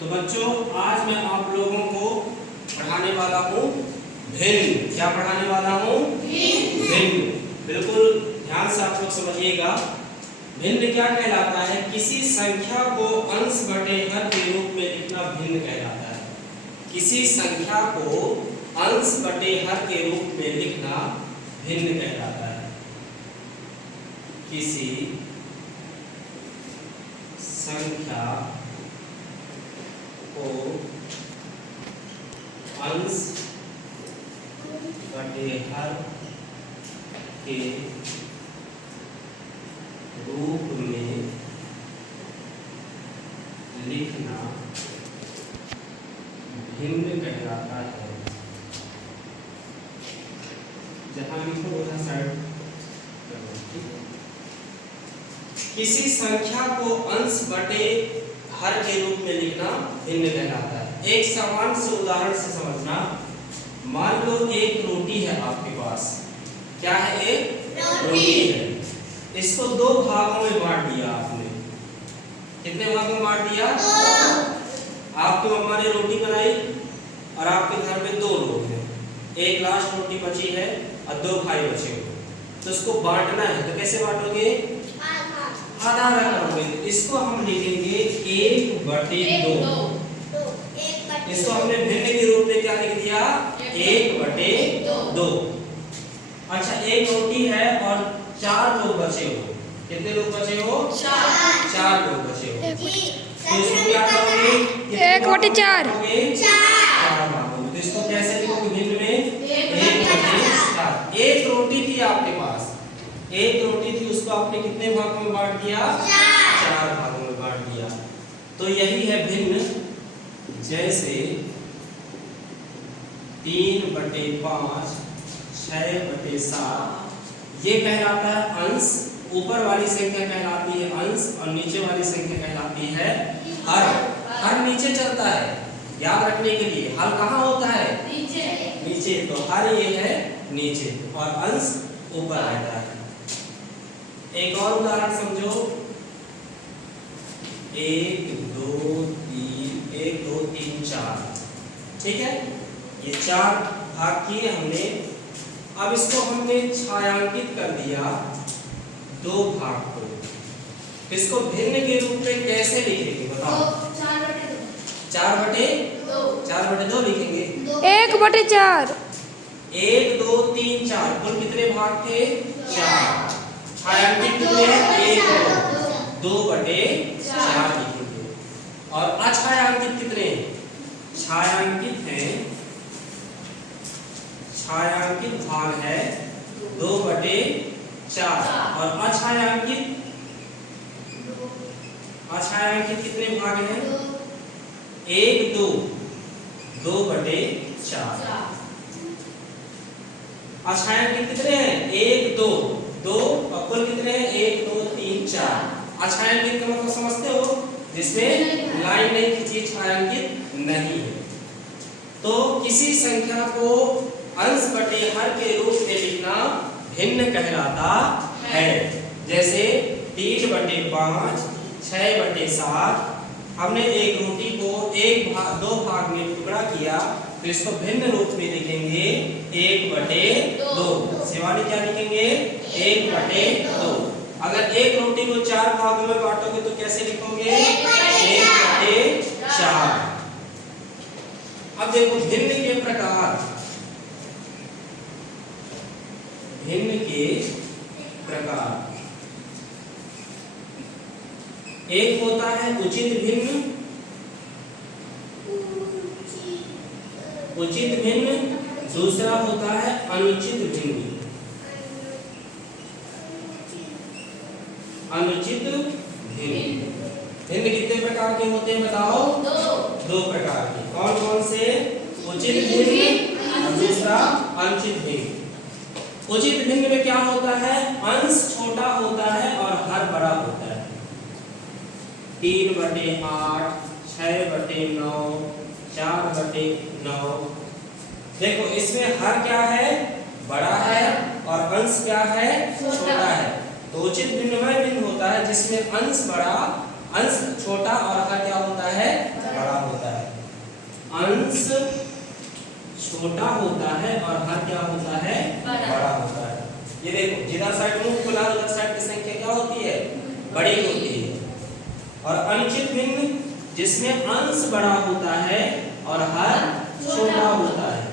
तो बच्चों आज मैं आप लोगों को पढ़ाने वाला हूँ भिन्न। क्या पढ़ाने वाला हूँ? भिन्न। बिल्कुल ध्यान से आप लोग समझिएगा। भिन्न क्या कहलाता है? किसी संख्या को अंश बटे हर के रूप में लिखना भिन्न कहलाता है। किसी संख्या को अंश बटे हर के रूप में लिखना भिन्न कहलाता है। किसी संख्या को अंश बटे हर के रूप में लिखना भिन्न कहलाता है। जहां लिखो उधर साइड। किसी संख्या को अंश बटे हर के रूप में लिखना भिन्न कहलाता है। एक सामान्य से उदाहरण से समझना। मान लो एक रोटी है आपके पास। क्या है? एक रोटी है। इसको दो भागों में बांट दिया आपने। कितने भागों में बांट दिया? आपकी मम्मा ने रोटी बनाई और आपके घर में दो लोग हैं। एक लास्ट रोटी बची है और दो भाई बचे हुए। तो इसको बांटना है, तो कैसे बांटोगे? आधा आधा करोगे। इसको हम लिखेंगे 1/2। इसको हमने भिन्न के रूप में क्या लिख दिया? 1/2। अच्छा, एक रोटी है और 4 लोग बचे हो। कितने लोग बचे हो? 4 लोग बचे हो। तो इसको क्या करोगे? 1/4। 4 भागोगे। तो इसको कैसे लिखोगे भिन्न में? 1/4। एक रोटी थी आपके पास, एक रोटी थी, उसको आपने कितने भागों में बांट दिया? 4 भागों में बांट दिया। तो यही है भिन्न। जैसे 3/5, 6/7 ये कहलाता है अंश। ऊपर वाली संख्या कहलाती है अंश और नीचे वाली संख्या कहलाती है हर। हर नीचे चलता है, याद रखने के लिए। हर कहाँ होता है? नीचे। तो हर ये है नीचे और अंश ऊपर रहता है। एक और उदाहरण समझो। 1 2 3 4। ठीक है, ये 4 भाग किए हमने। अब इसको हमने छायांकित कर दिया 2 भाग को। इसको भिन्न के रूप में कैसे लिखेंगे बताओ? 4/2 लिखेंगे। 1/4। 1 2 3 4 कुल कितने भाग थे? 4। छायांकित कितने हैं? 1 2/4 लिखेंगे। और अछायांकित कितने? छायांकित हैं, छायांकित भाग है 2/4 और अछायांकित कितने भाग हैं? 1 2 2/4। अछायांकित कितने हैं? 1 2 2 और कुल कितने हैं? 1 2 3 4। अछायांकित का मतलब समझते हो? जिसमें लाइन नहीं खींची, छायांकित नहीं है। तो किसी संख्या को अंश बटे हर के रूप में लिखना भिन्न कहलाता है। जैसे 3/5, 6/7। हमने एक रोटी को 2 भाग में टुकड़ा किया, तो इसको भिन्न रूप में लिखेंगे 1/2। शिवानी क्या लिखेंगे? 1/2। अगर एक रोटी को 4 भागों में बांटोगे तो कैसे लिखोगे? 1/4। अब देखो भिन्न के प्रकार। भिन्न के प्रकार एक होता है उचित भिन्न। उचित भिन्न। दूसरा होता है अनुचित भिन्न। अनुचित भिन्न। भिन्न कितने प्रकार के होते हैं बताओ? 2 प्रकार के। कौन कौन से? उचित भिन्न और दूसरा अनुचित भिन्न। उचित भिन्न में क्या होता है? अंश छोटा होता है और हर बड़ा होता है। 3/8, 6/9, 4/9। देखो इसमें हर क्या है? बड़ा है और अंश क्या है? छोटा है। तो उचित भिन्न वह भिन्न होता है जिसमें अंश बड़ा, अंश छोटा और हर क्या होता है? बड़ा होता है। अंश छोटा होता है और हर क्या होता है? बड़ा होता है। ये देखो, जिधर साइड मुंह खुला उधर साइड की संख्या क्या होती है? बड़ी होती है। और अनिश्चित भिन्न जिसमें अंश बड़ा होता है और हर छोटा होता है,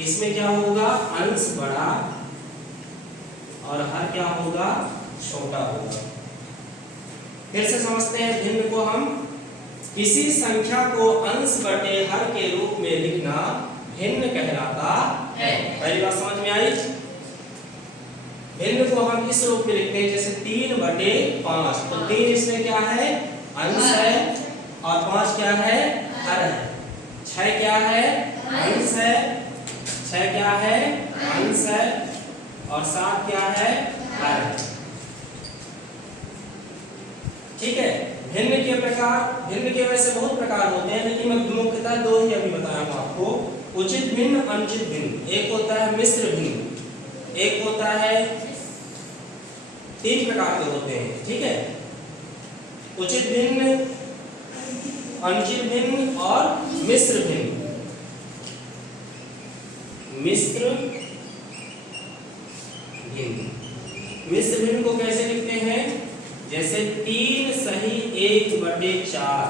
इसमें क्या होगा? अंश बड़ा और हर क्या होगा? छोटा होगा। फिर से समझते हैं भिन्न को हम। किसी संख्या को अंश बटे हर के रूप में लिखना भिन्न कहलाता है। पहली बात समझ में आई? भिन्न को हम इस रूप में लिखते हैं जैसे 3/5। तो 3 इसमें क्या है? अंश है और 5 क्या है? हर है। 6 क्या है? अंश है। 6 क्या है? अंश है और 7 क्या है? हर है। ठीक है। भिन्न के प्रकार, भिन्न के वैसे बहुत प्रकार होते हैं, लेकिन मैं मुख्यतः 2 ही अभी बताया हूं आपको। उचित भिन्न, अनुचित भिन्न। एक होता है मिश्र भिन्न, एक होता है, 3 प्रकार के होते हैं। ठीक है। उचित भिन्न, अनुचित भिन्न और मिश्र भिन्न। मिश्र भिन्न, मिश्र भिन्न को कैसे लिखते हैं? जैसे 3 सही 1/4,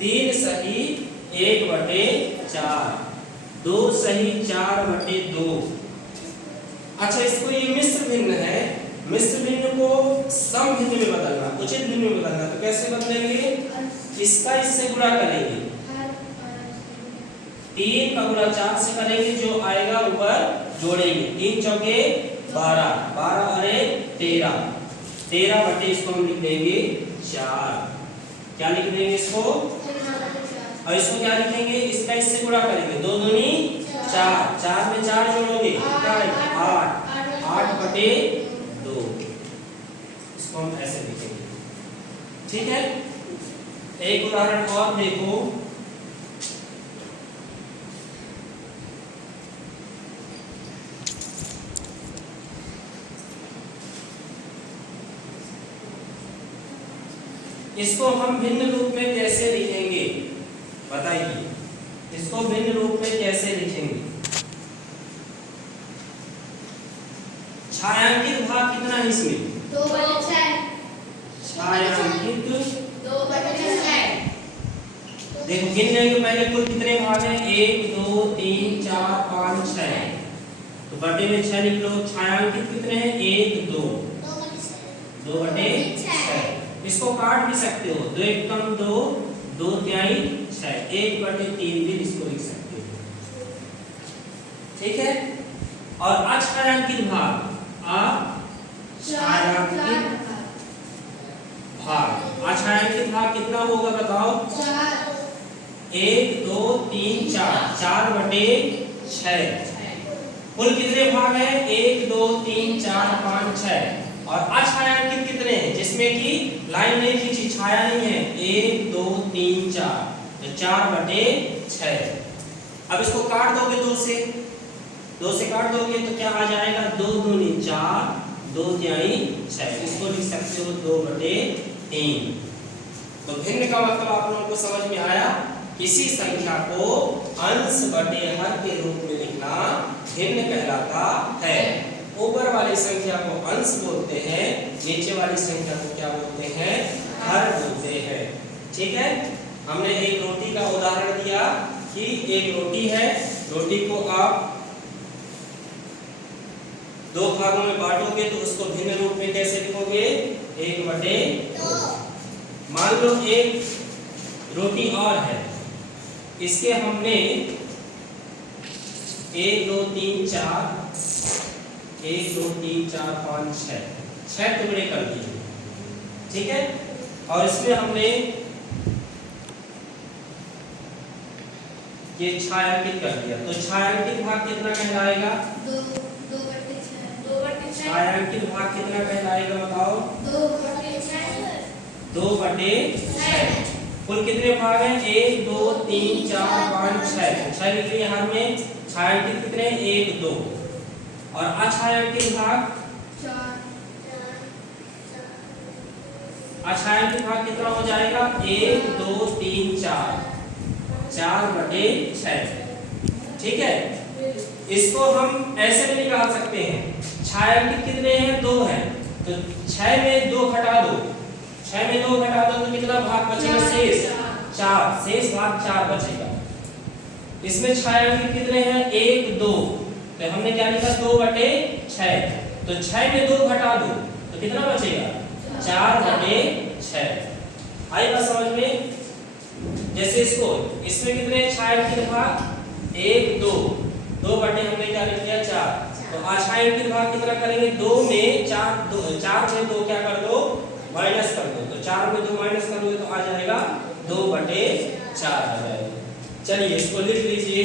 3 सही 1/4, 2 सही 4/2। अच्छा, इसको ये मिश्र भिन्न है। मिश्र भिन्न को सम भिन्न में बदलना, उचित भिन्न में बदलना, तो कैसे बदलेंगे? इसका इससे गुणा करेंगे, 3 का गुणा 4 से करेंगे, जो आएगा ऊपर जोड़ेंगे। 3 चौके 12, 12 और 1 13, 13 बटे इसको हम लिख देंगे 4। क्या लिख देंगे इसको? और इसको क्या लिखेंगे? इसका इससे गुणा करेंगे, 2 दूनी 4, 4 में 4 जोड़ोगे क्या आएगा? 8, 8/2। इसको हम ऐसे लिखेंगे। ठीक है। एक उदाहरण और देखो। इसको हम भिन्न रूप में कैसे लिखेंगे? बताइए, इसको भिन्न रूप में कैसे लिखेंगे? छायांकित भाग कितना है इसमें? 2/6। छायांकित 2/6। देखो, गिनने के पहले कुल कितने भाग हैं? 1 2 3 4 5 6। तो बटे में 6 लिख लो। छायांकित कितने हैं? 1 2, 2/6। इसको काट भी सकते हो, 2 1 कम 2, 2 3 6, 1/3 भी इसको लिख सकते हो। ठीक है। और अछायांकित भाग, अछायांकित भाग, अछायांकित भाग कितना होगा बताओ? 1 2 3 4, 4/6। कुल कितने भाग हैं? 1 2 3 4 5 6। और अछायांकित कितने हैं? जिसमें कि लाइन नहीं खींची, छाया नहीं है, 1 2 3 4, तो 4/6। अब इसको काट दोगे 2 से काट दोगे तो क्या आ जाएगा? 2 दूनी 4, 2 तिहाई 6। इसको लिख सकते हो 2/3। तो भिन्न का मतलब आप लोगों को समझ में आया? किसी संख्या को अंश बटे हर के रूप में लिखना भिन्न कहलाता है। ऊपर वाली संख्या को अंश बोलते हैं, नीचे वाली संख्या को क्या बोलते हैं? हर बोलते हैं। ठीक है। हमने एक रोटी का उदाहरण दिया कि एक रोटी है, रोटी को आप 2 भागों में बांटोगे तो उसको भिन्न रूप में कैसे लिखोगे? 1/2। मान लो एक रोटी और है, इसके हमने 1 2 3 4 1 2 3 4 5 6 टुकड़े कर दिए। ठीक है। और इसमें हमने ये छायांकित कर दिया, तो छायांकित भाग कितना कहलाएगा? 2/6। छायांकित भाग कितना कहलाएगा बताओ? 2/6। कुल कितने भाग हैं? 1 2 3 4 5 6। 6 लिख लिए हर में। छायांकित कितने? 1 2। और अछायांकित भाग, अछायांकित भाग कितना हो जाएगा 1 2 3 4 4/6। ठीक है, इसको हम ऐसे भी निकाल सकते हैं। छायांकित कितने हैं 2 है, तो 6 में 2 घटा दो, 6 में 2 घटा दो तो कितना भाग बचेगा शेष 4, शेष भाग 4 बचेगा। इसमें छायांकित कितने हैं 1 2, तो हमने क्या लिखा 2/6, तो 6 में 2 घटा दो तो कितना बचेगा 4/6। आई बात समझ में? जैसे इसमें कितने छायांकित भाग 1 2, 2 बटे हमने क्या लिख दिया 4, तो अछायांकित भाग कितना करेंगे 2 में 4 में 2 क्या कर दो माइनस कर दो, तो 4 में 2 माइनस करोगे तो आ जाएगा 2/4 आ जाएगा। चलिए इसको लिख लीजिए।